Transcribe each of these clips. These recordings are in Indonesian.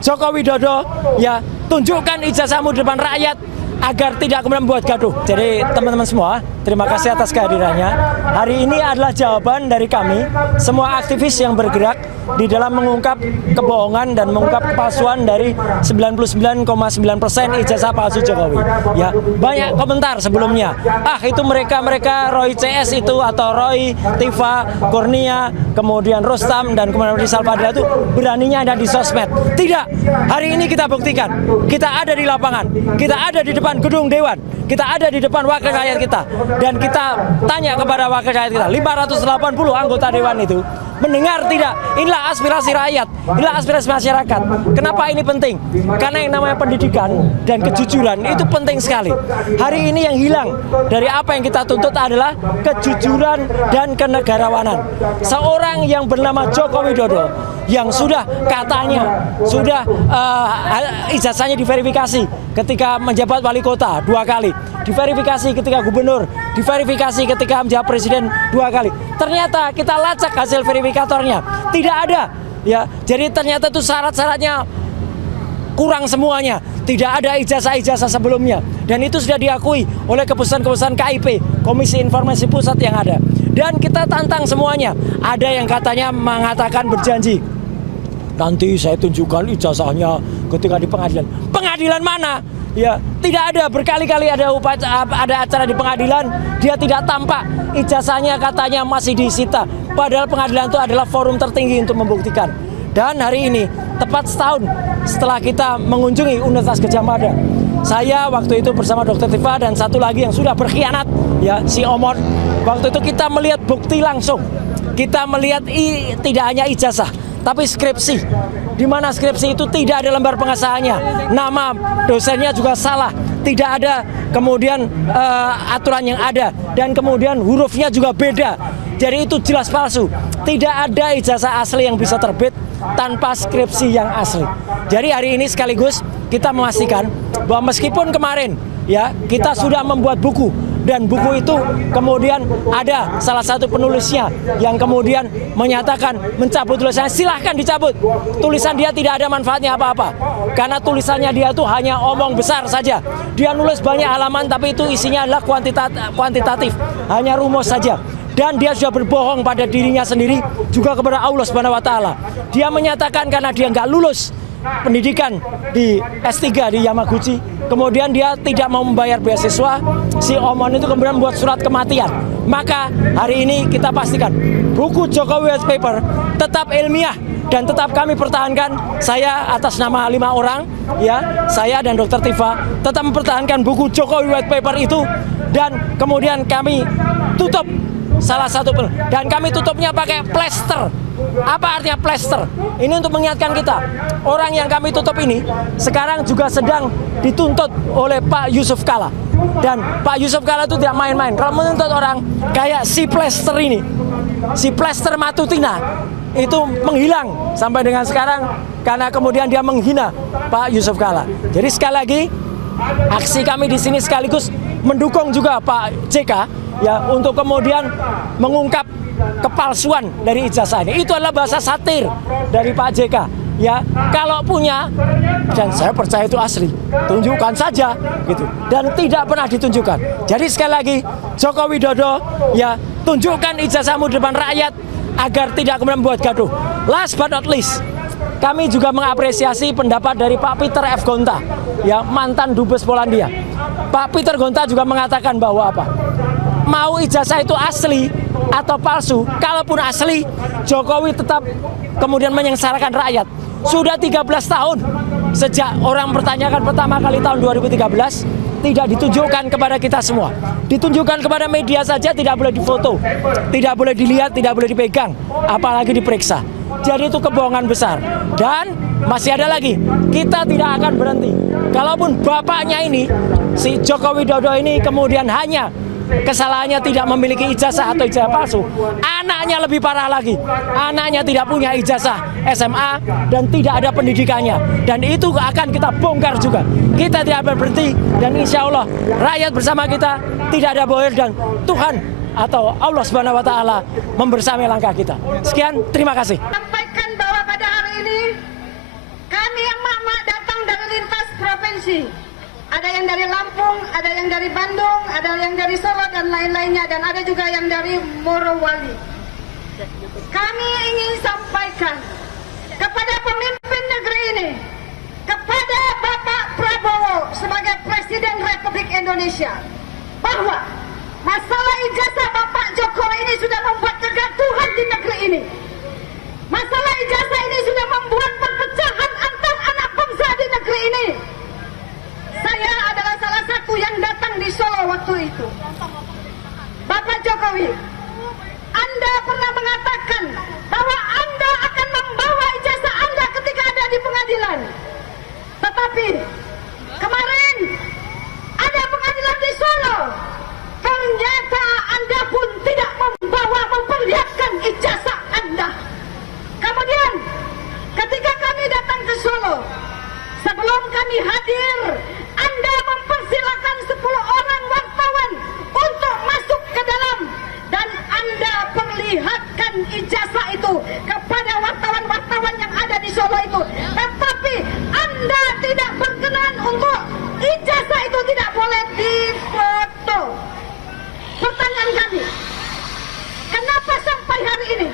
Joko Widodo, ya tunjukkan ijazahmu di depan rakyat agar tidak kemudian membuat gaduh. Jadi teman-teman semua, terima kasih atas kehadirannya. Hari ini adalah jawaban dari kami, semua aktivis yang bergerak di dalam mengungkap kebohongan dan mengungkap kepalsuan dari 99,9% ijazah palsu Jokowi. Ya, banyak komentar sebelumnya. Itu mereka Roy CS itu atau Roy, Tifa, Kurnia, kemudian Rustam dan kemudian Rizal Fadila itu beraninya ada di sosmed. Tidak. Hari ini kita buktikan. Kita ada di lapangan. Kita ada di depan gedung Dewan. Kita ada di depan wakil rakyat kita. Dan kita tanya kepada wakil rakyat kita, 580 anggota Dewan itu mendengar tidak? Inilah aspirasi rakyat, inilah aspirasi masyarakat. Kenapa ini penting? Karena yang namanya pendidikan dan kejujuran itu penting sekali. Hari ini yang hilang dari apa yang kita tuntut adalah kejujuran dan kenegarawanan. Seorang yang bernama Joko Widodo yang sudah katanya sudah ijazahnya diverifikasi ketika menjabat wali kota 2 kali, diverifikasi ketika gubernur, diverifikasi ketika menjabat presiden 2 kali. Ternyata kita lacak hasil verifikatornya, tidak ada. Ya, jadi ternyata itu syarat-syaratnya kurang semuanya, tidak ada ijazah-ijazah sebelumnya, dan itu sudah diakui oleh keputusan-keputusan KIP, Komisi Informasi Pusat yang ada. Dan kita tantang semuanya. Ada yang katanya mengatakan berjanji, nanti saya tunjukkan ijazahnya ketika di pengadilan. Pengadilan mana? Ya, tidak ada. Berkali-kali ada acara di pengadilan, dia tidak tampak. Ijazahnya katanya masih disita. Padahal pengadilan itu adalah forum tertinggi untuk membuktikan. Dan hari ini, tepat setahun setelah kita mengunjungi Universitas Gadjah Mada, saya waktu itu bersama Dr. Tifa dan satu lagi yang sudah berkhianat, ya si Omon. Waktu itu kita melihat bukti langsung. Kita melihat tidak hanya ijazah, tapi skripsi. Di mana skripsi itu tidak ada lembar pengesahannya, nama dosennya juga salah, tidak ada kemudian aturan yang ada, dan kemudian hurufnya juga beda. Jadi itu jelas palsu. Tidak ada ijazah asli yang bisa terbit tanpa skripsi yang asli. Jadi hari ini sekaligus kita memastikan bahwa meskipun kemarin ya kita sudah membuat buku, dan buku itu kemudian ada salah satu penulisnya yang kemudian menyatakan mencabut tulisannya, silahkan dicabut. Tulisan dia tidak ada manfaatnya apa-apa, karena tulisannya dia itu hanya omong besar saja. Dia nulis banyak halaman tapi itu isinya adalah kuantitatif, hanya rumus saja. Dan dia sudah berbohong pada dirinya sendiri, juga kepada Allah Subhanahu wa Ta'ala. Dia menyatakan karena dia nggak lulus pendidikan di S3 di Yamaguchi, kemudian dia tidak mau membayar beasiswa, si Omon itu kemudian membuat surat kematian. Maka hari ini kita pastikan buku Jokowi White Paper tetap ilmiah dan tetap kami pertahankan. Saya atas nama 5 orang, ya saya dan Dr. Tifa tetap mempertahankan buku Jokowi White Paper itu, dan kemudian kami tutup salah satu, dan kami tutupnya pakai plester. Apa artinya plester? Ini untuk mengingatkan kita, orang yang kami tutup ini sekarang juga sedang dituntut oleh Pak Yusuf Kalla. Dan Pak Yusuf Kalla itu tidak main-main. Kalau menuntut orang kayak si plester ini, si plester Matutina, itu menghilang sampai dengan sekarang karena kemudian dia menghina Pak Yusuf Kalla. Jadi sekali lagi, aksi kami di sini sekaligus mendukung juga Pak JK ya untuk kemudian mengungkap kepalsuan dari ijazah ini. Itu adalah bahasa satir dari Pak JK. Ya, kalau punya, dan saya percaya itu asli, tunjukkan saja gitu. Dan tidak pernah ditunjukkan. Jadi sekali lagi, Joko Widodo, ya tunjukkan ijazahmu di depan rakyat agar tidak kemudian membuat gaduh. Last but not least, kami juga mengapresiasi pendapat dari Pak Peter F. Gonta, ya mantan dubes Polandia. Pak Peter Gonta juga mengatakan bahwa apa? Mau ijazah itu asli atau palsu, kalaupun asli, Jokowi tetap kemudian menyengsarakan rakyat. Sudah 13 tahun sejak orang pertanyakan pertama kali tahun 2013, tidak ditunjukkan kepada kita semua. Ditunjukkan kepada media saja, tidak boleh difoto, tidak boleh dilihat, tidak boleh dipegang, apalagi diperiksa. Jadi itu kebohongan besar. Dan masih ada lagi, kita tidak akan berhenti. Kalaupun bapaknya ini, si Joko Widodo ini kemudian hanya kesalahannya tidak memiliki ijazah atau ijazah palsu, anaknya lebih parah lagi. Anaknya tidak punya ijazah SMA dan tidak ada pendidikannya, dan itu akan kita bongkar juga. Kita tidak berhenti, dan insya Allah rakyat bersama kita, tidak ada bohong, dan Tuhan atau Allah Subhanahu wa Ta'ala membersamai langkah kita. Sekian, terima kasih. Sampaikan bahwa pada hari ini kami yang provinsi. Ada yang dari Lampung, ada yang dari Bandung, ada yang dari Solo dan lain-lainnya, dan ada juga yang dari Morowali. Kami ingin sampaikan kepada pemimpin negeri ini, kepada Bapak Prabowo sebagai Presiden Republik Indonesia, bahwa masalah ijazah Bapak Jokowi ini sudah membuat kegaduhan di negeri ini. Masalah ijazah ini sudah membuat perpecahan antar anak bangsa di negeri ini. Saya adalah salah satu yang datang di Solo waktu itu. Bapak Jokowi, Anda pernah mengatakan bahwa Anda akan membawa ijazah Anda ketika ada di pengadilan. Tetapi kemarin ada pengadilan di Solo. Ternyata Anda pun tidak memperlihatkan ijazah Anda. Kemudian ketika kami datang ke Solo, sebelum kami hadir, Anda mempersilakan 10 orang wartawan untuk masuk ke dalam, dan Anda perlihatkan ijazah itu kepada wartawan-wartawan yang ada di Solo itu. Tetapi Anda tidak berkenan untuk ijazah itu tidak boleh difoto. Pertanyaan kami, kenapa sampai hari ini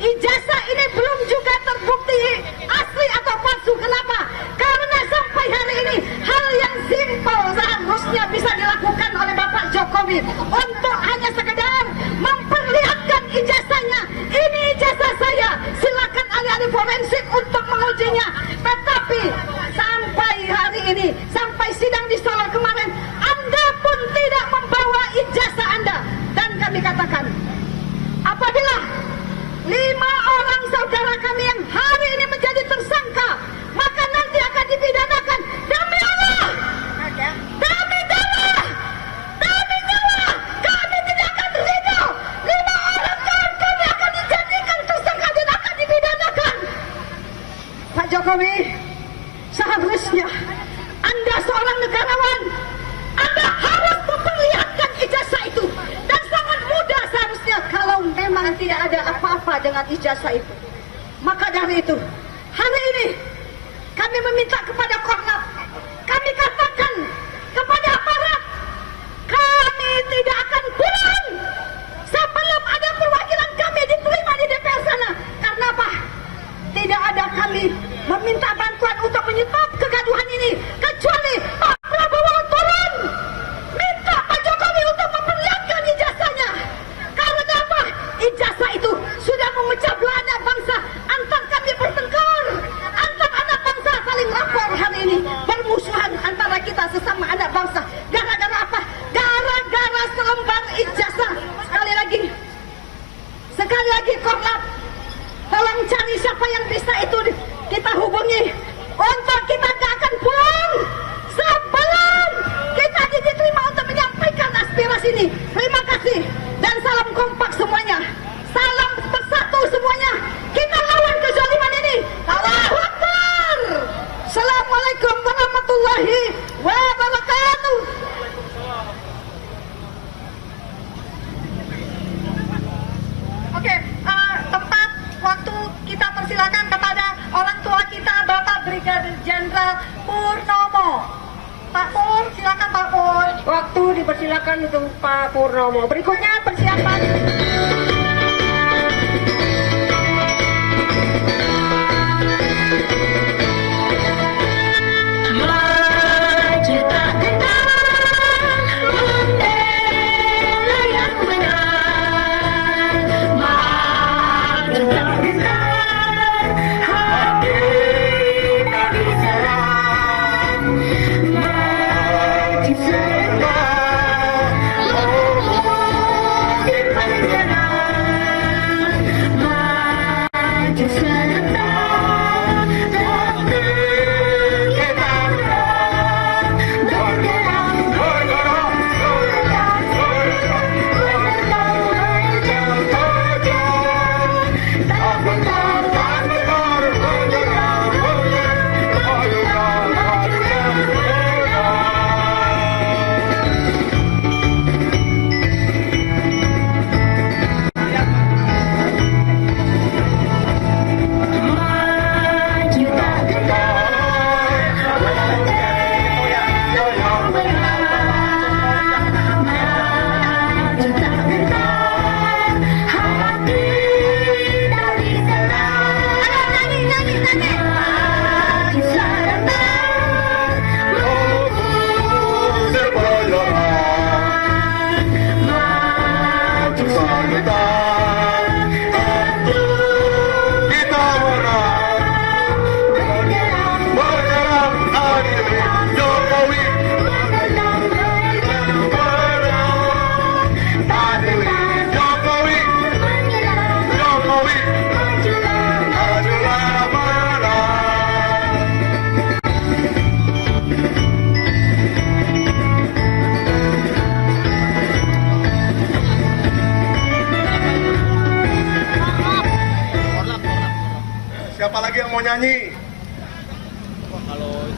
ijazah ini belum juga terbukti asli atau palsu? Kenapa? Karena sampai hari ini hal yang simpel seharusnya bisa dilakukan oleh Bapak Jokowi untuk hanya sekedar memperlihatkan ijazahnya. Ini ijazah saya, silakan ahli-ahli forensik untuk mengujinya. Tetapi sampai hari ini, sampai sidang di Solo kemarin, Anda pun tidak membawa ijazah Anda. Dan kami katakan, apabila 5 orang saudara kami yang hari ini menjadi tersangka, maka nanti akan dipidanakan. Demi Allah, demi Allah, kami tidak akan ridho 5 orang kawan kami akan dijadikan tersangka dan akan dipidanakan. Pak Jokowi, seharusnya Anda seorang negarawan, Anda harus memperlihatkan ijazah itu. Dan sangat mudah seharusnya kalau memang tidak ada apa-apa dengan ijazah itu. Maka dari itu, hari ini kami meminta kepada Kornap, kami katakan kepada aparat, kami tidak akan pulang sebelum ada perwakilan kami diterima di DPR sana. Karena apa? Tidak ada kami meminta bantuan untuk menyetop kegaduhan ini, kecuali Pak Prabowo turun minta Pak Jokowi untuk memperlihatkan ijazahnya. Karena apa? Ijazah itu sudah memecah belah anak bangsa. Antar kami bertengkar, antar anak bangsa saling lapor hari ini, bermusuhan antara kita sesama anak bangsa. Gara-gara apa? Gara-gara selembar ijazah. Sekali lagi Korlap, tolong cari siapa yang bisa itu kita hubungi untuk kita gak akan pulang sebelum kita diterima untuk menyampaikan aspirasi ini. Terima kasih dan salam kompak semuanya, salam bersatu semuanya. Kita lawan kezaliman ini. Allahu Akbar. Assalamualaikum warahmatullahi wabarakatuh. Oke, tempat waktu kita persilakan kepada orang tua kita, Bapak Brigadir Jenderal Purnomo. Pak Pur, silakan Pak Pur. Waktu dipersilakan untuk Pak Purnomo. Berikutnya persiapan. Yeah.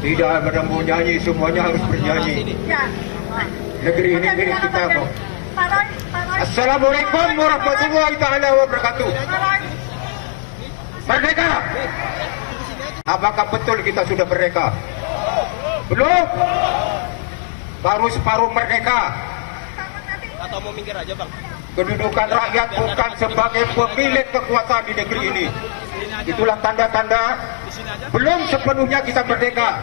Tidak ada mau nyanyi, semuanya harus bernyanyi. Ya. Negeri ini milik kita kok. Assalamualaikum warahmatullahi taala wabarakatuh. Merdeka. Apakah betul kita sudah merdeka? Belum. Baru separuh merdeka. Atau mau minggir aja bang? Kedudukan rakyat bukan sebagai pemilik kekuasaan di negeri ini. Itulah tanda-tanda belum sepenuhnya kita merdeka.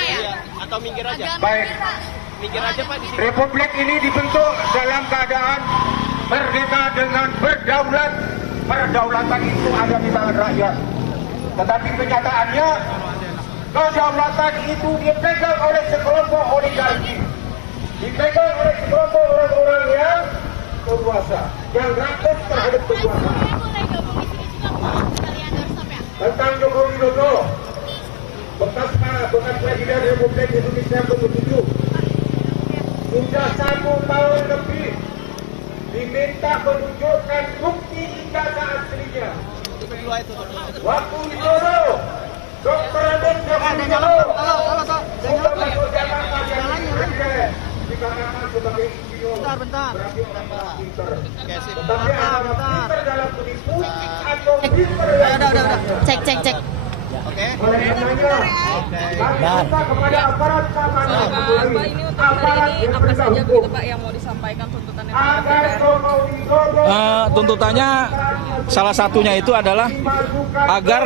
Iya. Atau minggir aja? Baik. Minggir aja Pak di sini. Republik ini dibentuk dalam keadaan merdeka dengan berdaulat. Perdaulatan itu ada di tangan rakyat. Tetapi kenyataannya kedaulatan itu dipegang oleh sekelompok oligarki. Dipegang oleh sekelompok orang-orang yang berkuasa, yang rakus terhadap kekuasaan. Tentang Joko Widodo, bekas Presiden Republik Indonesia ke-7, sudah 1 tahun lebih diminta menunjukkan bukti ijazah aslinya. Waktu Widodo, Dr. Andes Joko Widodo sudah masuk Jakarta jadi presiden dikatakan sebagai insinyur. Bentar. Tetapi antara pinter dalam menipu atau pinter dalam Cek. Oke. oleh karenanya, kami minta kepada aparat keamanan Pak, ini untuk hari ini apa saja begitu Pak yang mau disampaikan tuntutannya agar Joko Widodo Tuntutannya salah satunya itu adalah agar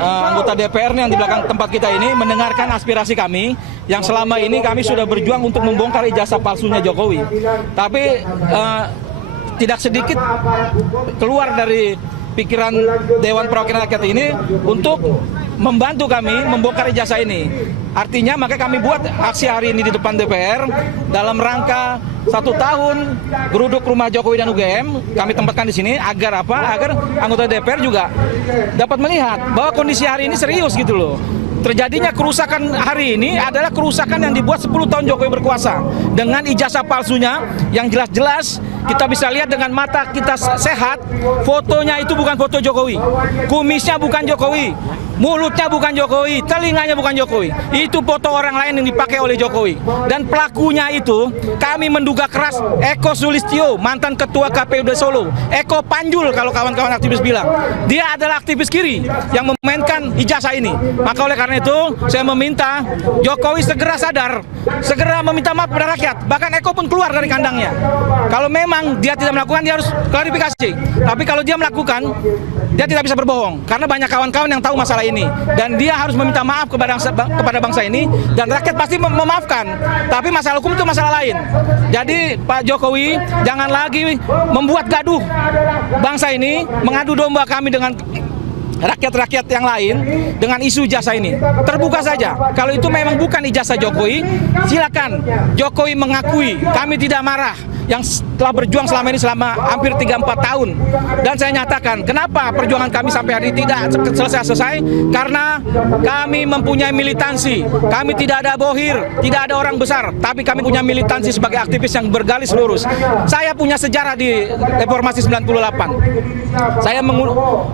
anggota DPR yang di belakang tempat kita ini mendengarkan aspirasi kami yang selama ini kami sudah berjuang untuk membongkar ijazah palsunya Jokowi. Tapi tidak sedikit keluar dari pikiran Dewan Perwakilan Rakyat ini untuk membantu kami membongkar ijazah ini. Artinya maka kami buat aksi hari ini di depan DPR dalam rangka 1 tahun geruduk rumah Jokowi dan UGM. Kami tempatkan di sini agar apa? Agar anggota DPR juga dapat melihat bahwa kondisi hari ini serius gitu loh. Terjadinya kerusakan hari ini adalah kerusakan yang dibuat 10 tahun Jokowi berkuasa dengan ijazah palsunya yang jelas-jelas kita bisa lihat dengan mata kita sehat, fotonya itu bukan foto Jokowi, kumisnya bukan Jokowi, mulutnya bukan Jokowi, telinganya bukan Jokowi. Itu foto orang lain yang dipakai oleh Jokowi. Dan pelakunya itu kami menduga keras Eko Sulistyo, mantan ketua KPUD Solo. Eko Panjul kalau kawan-kawan aktivis bilang. Dia adalah aktivis kiri yang memainkan ijazah ini. Maka oleh karena itu saya meminta Jokowi segera sadar, segera meminta maaf kepada rakyat. Bahkan Eko pun keluar dari kandangnya. Kalau memang dia tidak melakukan, dia harus klarifikasi. Tapi kalau dia melakukan, dia tidak bisa berbohong karena banyak kawan-kawan yang tahu masalah ini dan dia harus meminta maaf kepada bangsa ini dan rakyat pasti memaafkan. Tapi masalah hukum itu masalah lain. Jadi Pak Jokowi jangan lagi membuat gaduh bangsa ini, mengadu domba kami dengan rakyat-rakyat yang lain dengan isu ijazah ini. Terbuka saja. Kalau itu memang bukan ijazah Jokowi, silakan Jokowi mengakui. Kami tidak marah yang telah berjuang selama ini selama hampir 3-4 tahun. Dan saya nyatakan, kenapa perjuangan kami sampai hari ini tidak selesai-selesai? Karena kami mempunyai militansi. Kami tidak ada bohir, tidak ada orang besar, tapi kami punya militansi sebagai aktivis yang bergaris lurus. Saya punya sejarah di Reformasi 98. Saya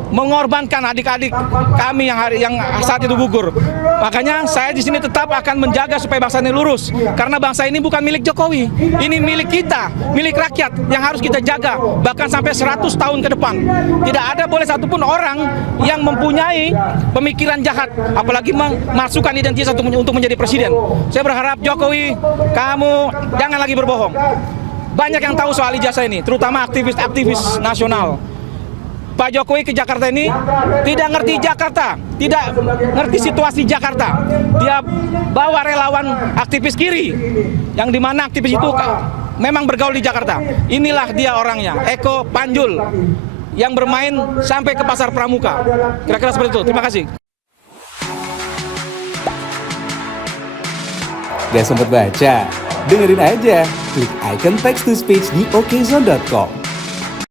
mengorbankan adik-adik kami yang saat itu gugur. Makanya saya di sini tetap akan menjaga supaya bangsa ini lurus. Karena bangsa ini bukan milik Jokowi. Ini milik kita, milik rakyat yang harus kita jaga bahkan sampai 100 tahun ke depan. Tidak ada boleh satupun orang yang mempunyai pemikiran jahat apalagi memasukkan identitas untuk menjadi presiden. Saya berharap Jokowi, kamu jangan lagi berbohong. Banyak yang tahu soal ijazah ini, terutama aktivis-aktivis nasional. Pak Jokowi ke Jakarta ini tidak ngerti Jakarta, tidak ngerti situasi Jakarta. Dia bawa relawan aktivis kiri, yang dimana aktivis itu memang bergaul di Jakarta. Inilah dia orangnya, Eko Panjul, yang bermain sampai ke Pasar Pramuka. Kira-kira seperti itu. Terima kasih. Gak sempet baca? Dengerin aja, klik icon text to speech di okezone.com.